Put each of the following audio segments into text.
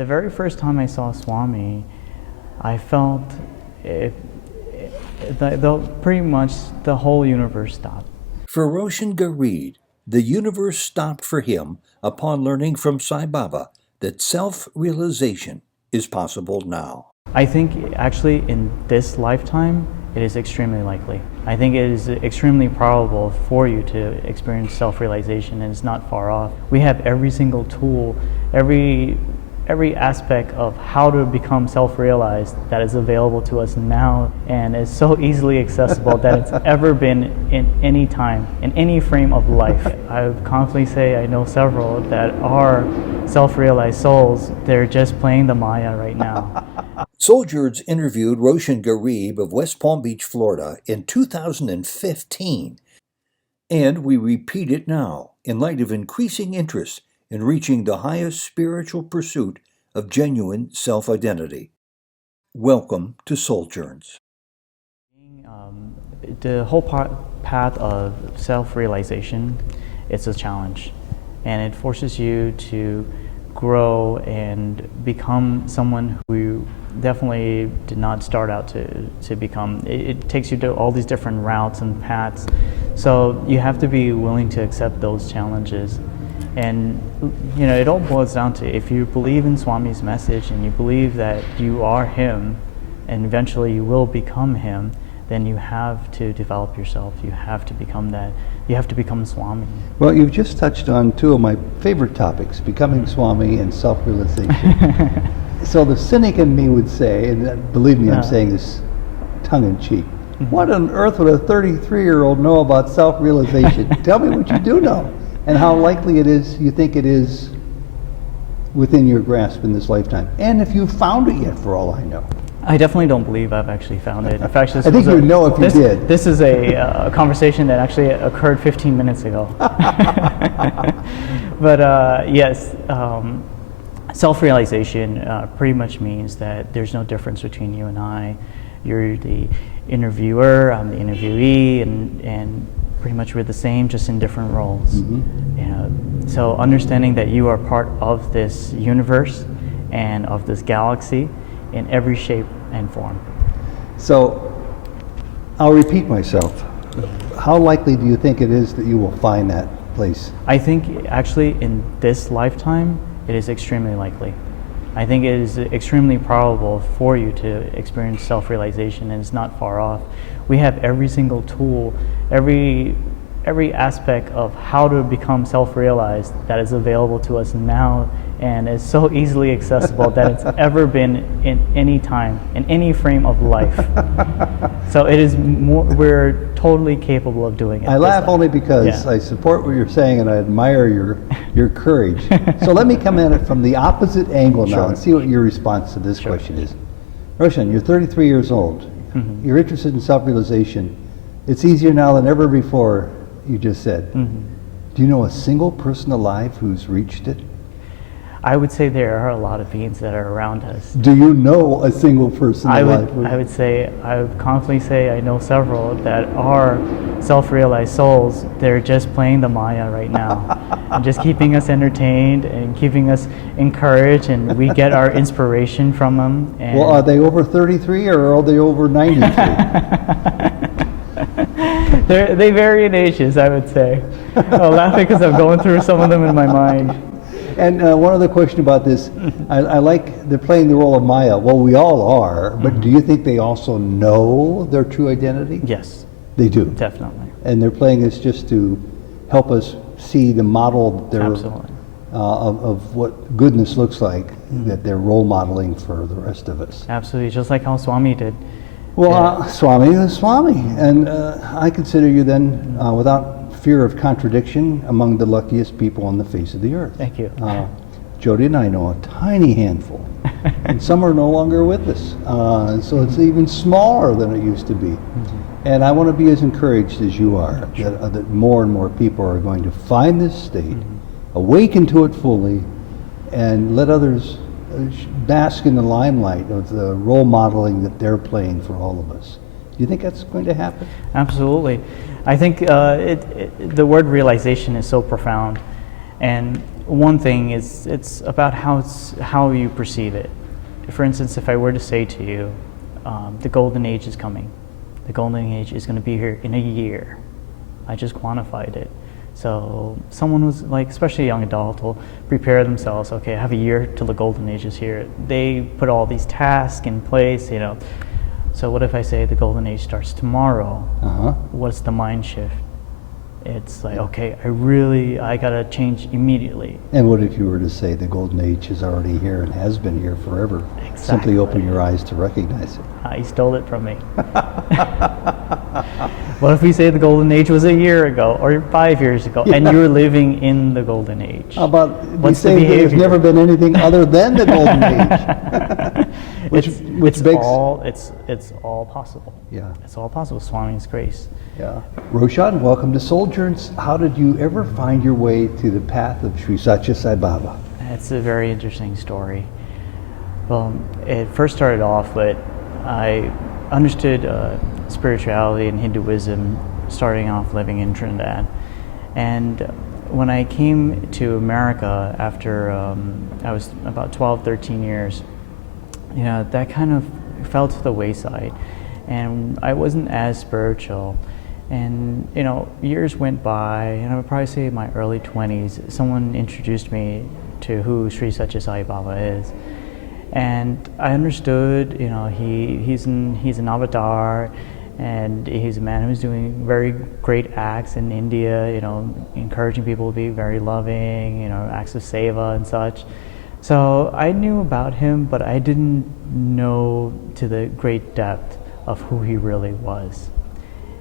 The very first time I saw Swami, I felt pretty much the whole universe stopped. For Roshan Garib, the universe stopped for him upon learning from Sai Baba that self-realization is possible now. I think actually in this lifetime, it is extremely likely. I think it is extremely probable for you to experience self-realization, and it's not far off. We have every single tool, every aspect of how to become self-realized that is available to us now, and is so easily accessible that it's ever been in any time, in any frame of life. I would confidently say I know several that are self-realized souls. They're just playing the Maya right now. Souljourns interviewed Roshan Garib of West Palm Beach, Florida in 2015, and we repeat it now in light of increasing interest in reaching the highest spiritual pursuit of genuine self-identity. Welcome to Souljourns. The whole path of self-realization, it's a challenge, and it forces you to grow and become someone who you definitely did not start out to become. It takes you to all these different routes and paths, so you have to be willing to accept those challenges. And you know, it all boils down to, if you believe in Swami's message and you believe that you are him and eventually you will become him, then you have to develop yourself. You have to become that. You have to become Swami. Well, you've just touched on two of my favorite topics, becoming Swami and self-realization. So the cynic in me would say, and believe me, I'm saying this tongue-in-cheek, what on earth would a 33-year-old know about self-realization? Tell me what you do know, and how likely it is you think it is within your grasp in this lifetime. And if you've found it yet, for all I know. I definitely don't believe I've actually found it. In fact, I think you'd know if you did. This is a conversation that actually occurred 15 minutes ago. But yes, self-realization pretty much means that there's no difference between you and I. You're the interviewer, I'm the interviewee, and pretty much we're the same, just in different roles. Mm-hmm. You know, so understanding that you are part of this universe and of this galaxy in every shape and form. So, I'll repeat myself. How likely do you think it is that you will find that place? I think actually in this lifetime, it is extremely likely. I think it is extremely probable for you to experience self-realization, and it's not far off. We have every single tool, every aspect of how to become self-realized that is available to us now, and is so easily accessible that it's ever been in any time, in any frame of life. So it is more, we're totally capable of doing it. I laugh only because I support what you're saying and I admire your courage. So let me come at it from the opposite angle now and see what your response to this question is. Roshan, you're 33 years old. Mm-hmm. You're interested in self-realization. It's easier now than ever before, you just said. Mm-hmm. Do you know a single person alive who's reached it? I would say there are a lot of beings that are around us. Do you know a single person alive? I would confidently say I know several that are self-realized souls. They're just playing the Maya right now, and just keeping us entertained and keeping us encouraged, and we get our inspiration from them. And well, are they over 33 or are they over 93? They vary in ages, I would say. I'm laughing because I'm going through some of them in my mind. And one other question about this, I like they're playing the role of Maya. Well, we all are, but do you think they also know their true identity? Yes. They do? Definitely. And they're playing this just to help us see the model Absolutely. Of what goodness looks like, that they're role modeling for the rest of us. Absolutely, just like how Swami did. Well, Swami is Swami, and I consider you then, without fear of contradiction, among the luckiest people on the face of the earth. Thank you. Jody and I know a tiny handful, and some are no longer with us. So it's even smaller than it used to be. Mm-hmm. And I want to be as encouraged as you are, that more and more people are going to find this state, awaken to it fully, and let others bask in the limelight of the role modeling that they're playing for all of us. Do you think that's going to happen? Absolutely. I think the word realization is so profound, and one thing is it's about how you perceive it. For instance, if I were to say to you, the golden age is coming. The golden age is going to be here in a year. I just quantified it. So someone who's like, especially a young adult, will prepare themselves. Okay, I have a year till the golden age is here. They put all these tasks in place, you know. So what if I say the golden age starts tomorrow? What's the mind shift? It's like, okay, I gotta change immediately. And what if you were to say the golden age is already here and has been here forever? Exactly. Simply open your eyes to recognize it. He stole it from me. What if we say the golden age was a year ago or 5 years ago, and you're living in the golden age? How about we What's the say behavior? there's never been anything other than the golden age? Which makes it's all possible. Yeah. It's all possible. Swami's grace. Yeah. Roshan, welcome to Souljourns. How did you ever find your way to the path of Sri Satya Sai Baba? It's a very interesting story. Well, it first started off with I understood spirituality and Hinduism starting off living in Trinidad. And when I came to America after I was about 12, 13 years, you know, that kind of fell to the wayside. And I wasn't as spiritual. And, you know, years went by, and I would probably say in my early 20s, someone introduced me to who Sri Satya Sai Baba is. And I understood, you know, he's an avatar, and he's a man who's doing very great acts in India, you know, encouraging people to be very loving, you know, acts of seva and such. So I knew about him, but I didn't know to the great depth of who he really was.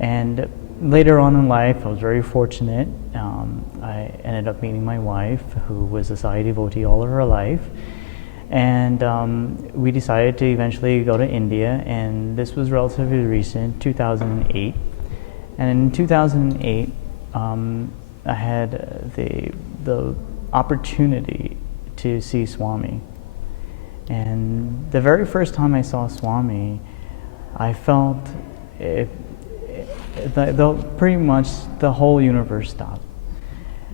And later on in life, I was very fortunate. I ended up meeting my wife, who was a Sai devotee all of her life. And we decided to eventually go to India, and this was relatively recent, 2008. And in 2008, I had the opportunity to see Swami. And the very first time I saw Swami, I felt pretty much the whole universe stopped.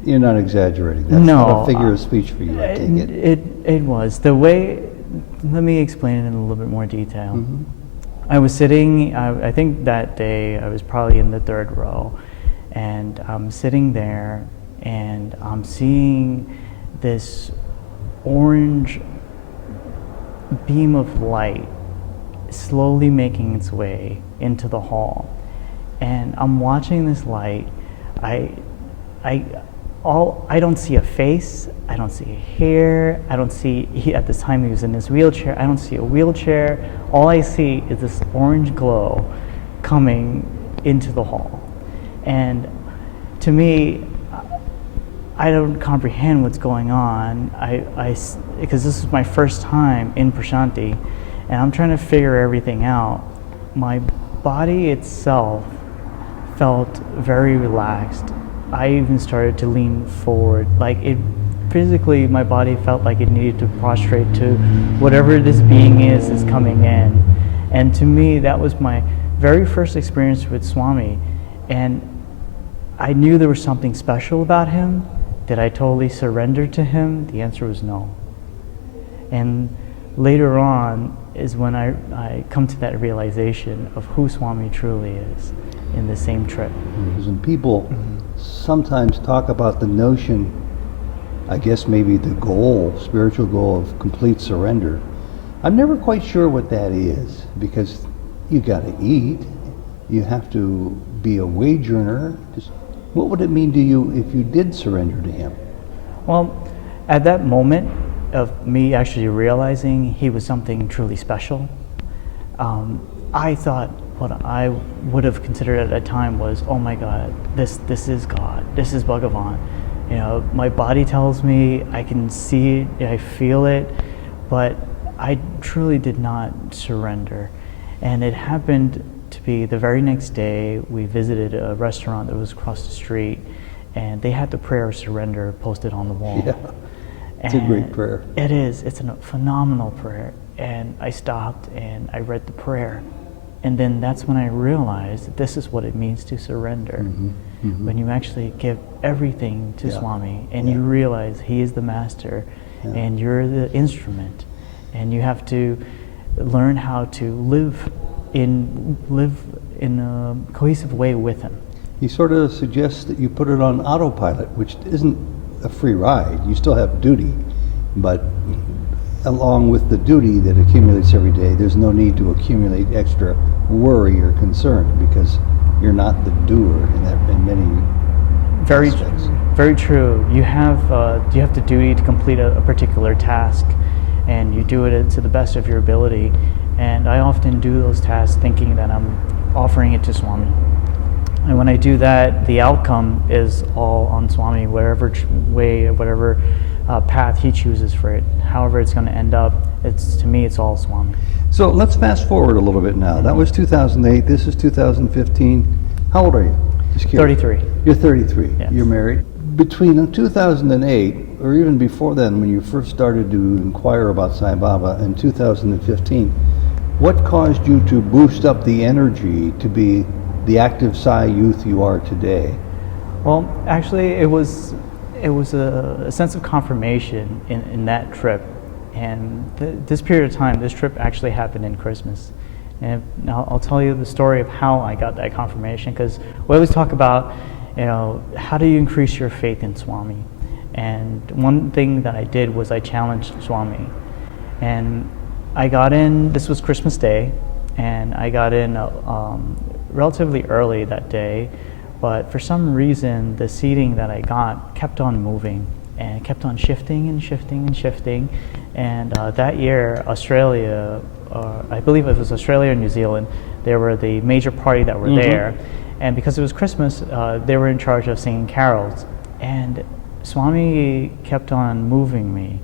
You're not exaggerating. That's not a figure of speech for you, I take it. It was. The way, let me explain it in a little bit more detail. I was sitting, I think that day I was probably in the third row, and I'm sitting there and I'm seeing this orange beam of light slowly making its way into the hall. And I'm watching this light. I don't see a face, I don't see a hair, I don't see, at this time he was in his wheelchair, I don't see a wheelchair. All I see is this orange glow coming into the hall. And to me, I don't comprehend what's going on. Because this is my first time in Prashanti, and I'm trying to figure everything out. My body itself felt very relaxed. I even started to lean forward. Like it physically, my body felt like it needed to prostrate to whatever this being is coming in. And to me, that was my very first experience with Swami. And I knew there was something special about him. Did I totally surrender to him? The answer was no. And later on is when I come to that realization of who Swami truly is in the same trip. And people sometimes talk about the notion, I guess maybe the goal, spiritual goal of complete surrender. I'm never quite sure what that is, because you got to eat, you have to be a wage earner. What would it mean to you if you did surrender to him? Well, at that moment of me actually realizing he was something truly special, I thought what I would have considered at that time was, oh my God, this is God, this is Bhagavan. You know, my body tells me, I can see it, I feel it, but I truly did not surrender. And it happened to be the very next day, we visited a restaurant that was across the street, and they had the prayer of surrender posted on the wall. Yeah, it's a great prayer. It is. It's a phenomenal prayer. And I stopped and I read the prayer. And then that's when I realized that this is what it means to surrender. When you actually give everything to Yeah. Swami, and Yeah. you realize he is the master, Yeah. and you're the instrument, and you have to learn how to live in a cohesive way with him. He sort of suggests that you put it on autopilot, which isn't a free ride. You still have duty, but along with the duty that accumulates every day, there's no need to accumulate extra worry or concern because you're not the doer in many Very, aspects. very true. You have the duty to complete a particular task, and you do it to the best of your ability. And I often do those tasks thinking that I'm offering it to Swami. And when I do that, the outcome is all on Swami, whatever way, whatever path he chooses for it. However it's going to end up, to me, it's all Swami. So let's fast forward a little bit now. That was 2008. This is 2015. How old are you? Just curious. 33. You're 33. Yes. You're married. Between 2008, or even before then, when you first started to inquire about Sai Baba in 2015, what caused you to boost up the energy to be the active Sai youth you are today? Well, actually, it was a sense of confirmation in that trip, and this period of time, this trip actually happened in Christmas. And I'll tell you the story of how I got that confirmation, because we always talk about, how do you increase your faith in Swami? And one thing that I did was I challenged Swami, and I got in. This was Christmas Day, and I got in relatively early that day. But for some reason, the seating that I got kept on moving and kept on shifting and shifting and shifting. And that year, Australia, I believe it was Australia or New Zealand, they were the major party that were there. And because it was Christmas, they were in charge of singing carols. And Swami kept on moving me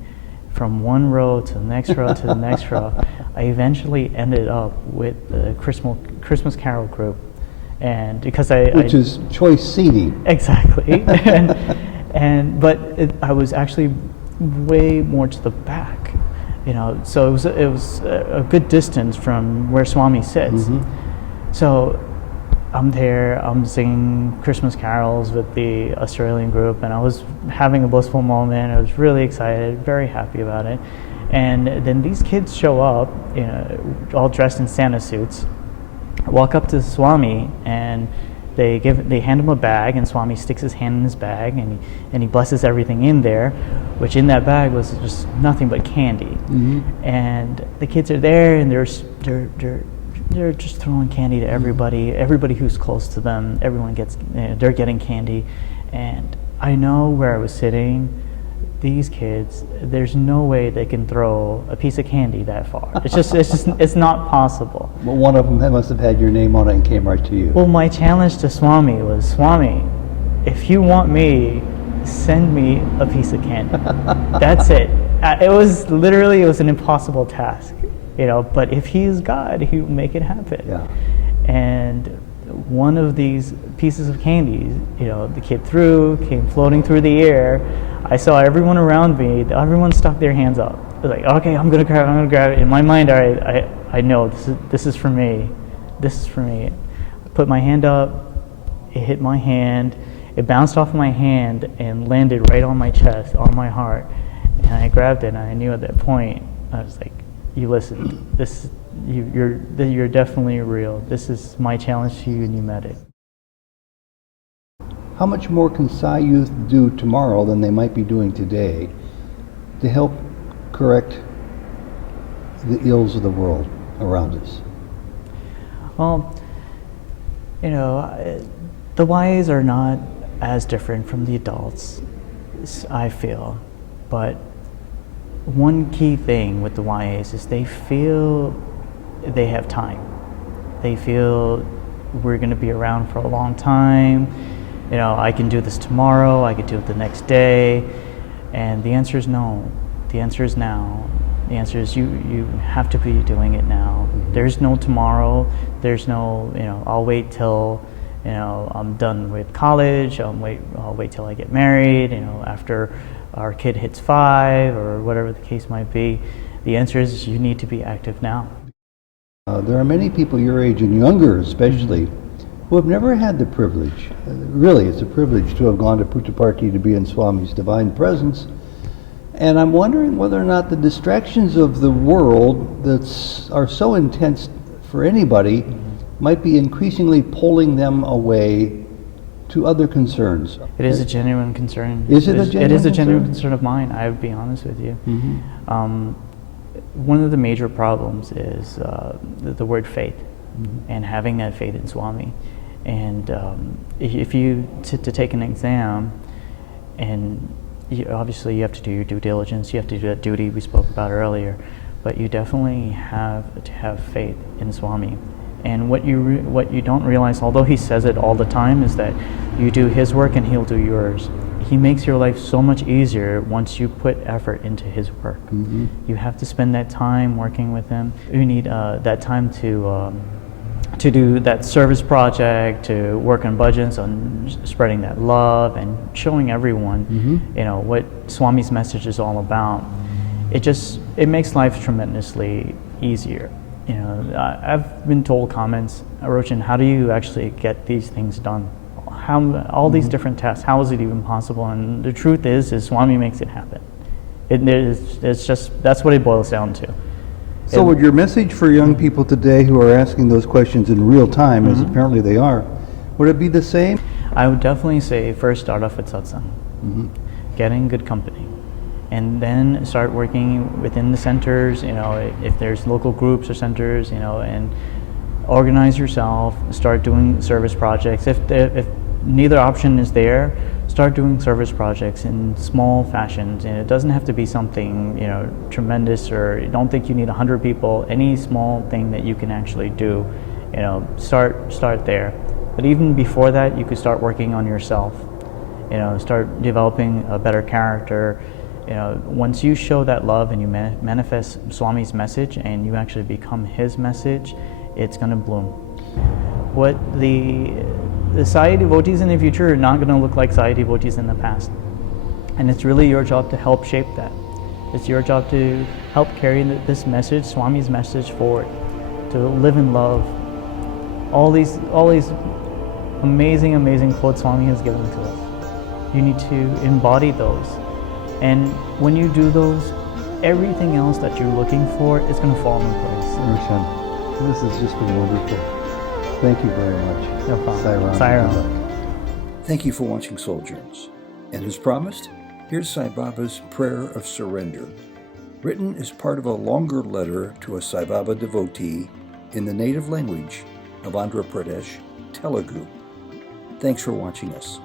from one row to the next row to the next row. I eventually ended up with the Christmas carol group. And because Which is choice seating. Exactly. but I was actually way more to the back, so it was a good distance from where Swami sits. So I'm there, I'm singing Christmas carols with the Australian group, and I was having a blissful moment. I was really excited, very happy about it. And then these kids show up, all dressed in Santa suits, walk up to Swami, and they hand him a bag, and Swami sticks his hand in his bag, and he blesses everything in there, which in that bag was just nothing but candy. And the kids are there, and they're just throwing candy to everybody who's close to them. Everyone gets, they're getting candy, and I know where I was sitting. These kids, there's no way they can throw a piece of candy that far. It's not possible. Well, one of them must have had your name on it and came right to you. Well, my challenge to Swami was, Swami, if you want me, send me a piece of candy. That's it. It was an impossible task, but if he is God, he will make it happen. Yeah. And one of these pieces of candy, the kid came floating through the air. I saw everyone around me, everyone stuck their hands up. They're like, okay, I'm gonna grab it. In my mind, I know this is for me. This is for me. I put my hand up, it hit my hand, it bounced off my hand and landed right on my chest, on my heart. And I grabbed it, and I knew at that point, I was like, you listened. You're definitely real. This is my challenge to you, and you met it. How much more can Sai youth do tomorrow than they might be doing today to help correct the ills of the world around us? Well, the YAs are not as different from the adults, I feel. But one key thing with the YAs is they feel they have time. They feel we're going to be around for a long time. I can do this tomorrow, I could do it the next day. And the answer is no. The answer is now. The answer is you have to be doing it now. There's no tomorrow. There's no, I'll wait till, I'm done with college. I'll wait till I get married, after our kid hits 5 or whatever the case might be. The answer is you need to be active now. There are many people your age and younger especially who who have never had the privilege, really it's a privilege to have gone to Puttaparthi to be in Swami's divine presence. And I'm wondering whether or not the distractions of the world that are so intense for anybody might be increasingly pulling them away to other concerns. It is a genuine concern. Is it a genuine It is a genuine concern? concern of mine, I would be honest with you. Mm-hmm. One of the major problems is the word faith, and having that faith in Swami. And if you to take an exam, and obviously you have to do your due diligence, you have to do that duty we spoke about earlier, but you definitely have to have faith in Swami. And what you don't realize, although he says it all the time, is that you do his work and he'll do yours. He makes your life so much easier once you put effort into his work. Mm-hmm. You have to spend that time working with him. You need that time to do that service project, to work on budgets, on spreading that love and showing everyone, what Swami's message is all about. It makes life tremendously easier. I've been told comments, Roshan, how do you actually get these things done? All these different tests, how is it even possible? And the truth is Swami makes it happen. That's what it boils down to. So would your message for young people today who are asking those questions in real time, as apparently they are, would it be the same? I would definitely say first start off with satsang, get in good company, and then start working within the centers, if there's local groups or centers, and organize yourself, start doing service projects. If neither option is there, start doing service projects in small fashions, and it doesn't have to be something tremendous, or you don't think you need 100 people. Any small thing that you can actually do, start there. But even before that, you could start working on yourself, start developing a better character. Once you show that love and you manifest Swami's message and you actually become his message, it's going to bloom. What the Sai devotees in the future are not going to look like Sai devotees in the past. And it's really your job to help shape that. It's your job to help carry this message, Swami's message, forward, to live in love. All these amazing, amazing quotes Swami has given to us. You need to embody those. And when you do those, everything else that you're looking for is going to fall in place. Roshan, this has just been wonderful. Thank you very much. No problem. Sai Baba. Sai Baba. Thank you for watching Souljourns. And as promised, here's Sai Baba's Prayer of Surrender, written as part of a longer letter to a Sai Baba devotee in the native language of Andhra Pradesh, Telugu. Thanks for watching us.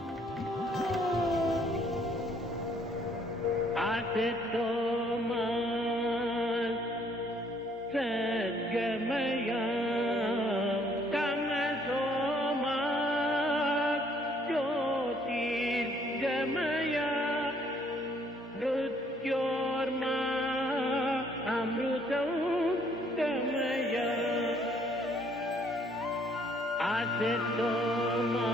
Pasadena.